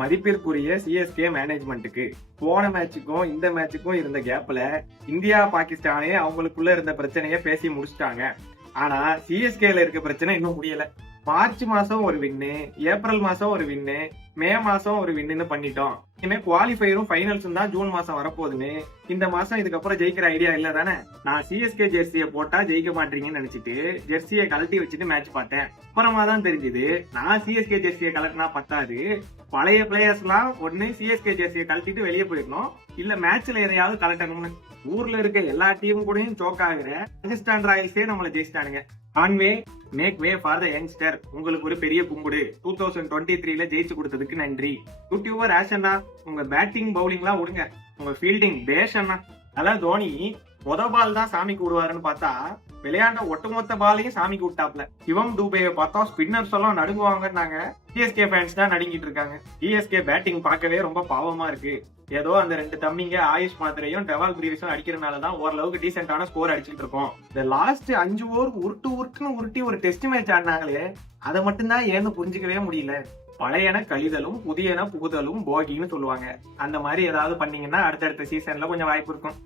மதிப்பிற்குரிய சிஎஸ்கே மேனேஜ்மெண்ட்டுக்கு போன மேட்சுக்கும் இந்த மேட்சுக்கும் இருந்த கேப்ல இந்தியா பாகிஸ்தானே அவங்களுக்குள்ள இருந்த பிரச்சனைய பேசி முடிச்சிட்டாங்க. ஆனா சிஎஸ்கேல இருக்க பிரச்சனை இன்னும் முடியல. மார்ச் மாசம் ஒரு வின்னு, ஏப்ரல் மாசம் ஒரு வின்னு, மே மாசம் ஒரு வின்னு பண்ணிட்டோம். இனிமே குவாலிஃபயரும் ஃபைனல்ஸும் தான் ஜூன் மாசம் வரப்போகுதுன்னு இந்த மாசம் இதுக்கப்புறம் ஜெயிக்கிற ஐடியா இல்ல தானே. நான் சிஎஸ்கே ஜெர்சியை போட்டா ஜெயிக்க மாட்டீங்கன்னு நினைச்சிட்டு ஜெர்சியை கழட்டி வச்சுட்டு மேட்ச் பார்த்தேன். அப்புறமா தான் தெரிஞ்சது நான் சிஎஸ்கே ஜெர்சியை கலட்டினா பத்தாது, பழைய பிளேயர்ஸ் எல்லாம் ஒண்ணு சிஎஸ்கே ஜெர்சியை கழட்டிட்டு வெளியே போயிடணும், இல்ல மேட்ச்ல எதையாவது கலட்டணும்னு. ஊர்ல இருக்க எல்லா டீம் கூடயும் சோக் ஆகுற ராஜஸ்தான் ராயல்ஸே நம்மள ஜெயிச்சிட்டானுங்க. Anyway make way for the youngster. உங்களுக்கு ஒரு பெரிய கும்பிடு. 2023ல ஜெயிச்சு கொடுத்ததுக்கு நன்றி. யூடியூபர் ஆஷ் அண்ணா, உங்க பேட்டிங் பவுலிங்லாம் விடுங்க, உங்க ஃபீல்டிங் பேஷ் அண்ணா. அதான் தோனி பால் தான் சாமிக்கு விடுவாருன்னு பார்த்தா விளையாண்ட ஒட்டுமொத்த பாலையும் சாமிக்கு விட்டாப்ல. சிவம் டூபேயை பார்த்தா ஸ்பின்னர்ஸ் எல்லாம் நடுங்குவாங்கன்னாங்க. சிஎஸ்கே ஃபேன்ஸ் தான் நடுங்கிட்டு இருக்காங்க. சிஎஸ்கே பேட்டிங் பார்க்கவே ரொம்ப பாவமா இருக்கு. ஏதோ அந்த ரெண்டு தம்பிங்க ஆயுஷ் மாத்திரையும் டெவால் பிரீவிஸும் அடிக்கிறதுனாலதான் ஓரளவுக்கு டீசென்டான ஸ்கோர் அடிச்சுட்டு இருக்கோம். இந்த லாஸ்ட் 5 ஓவர் உருட்டுன்னு உருட்டி ஒரு டெஸ்ட் மேட்ச் ஆடினாங்களே, அதை மட்டும்தான் ஏன்னு புரிஞ்சுக்கவே முடியல. பழையன கழிதலும் புதியன புகுதலும் போகின்னு சொல்லுவாங்க. அந்த மாதிரி ஏதாவது பண்ணீங்கன்னா அடுத்தடுத்த சீசன்ல கொஞ்சம் வாய்ப்பு இருக்கும்.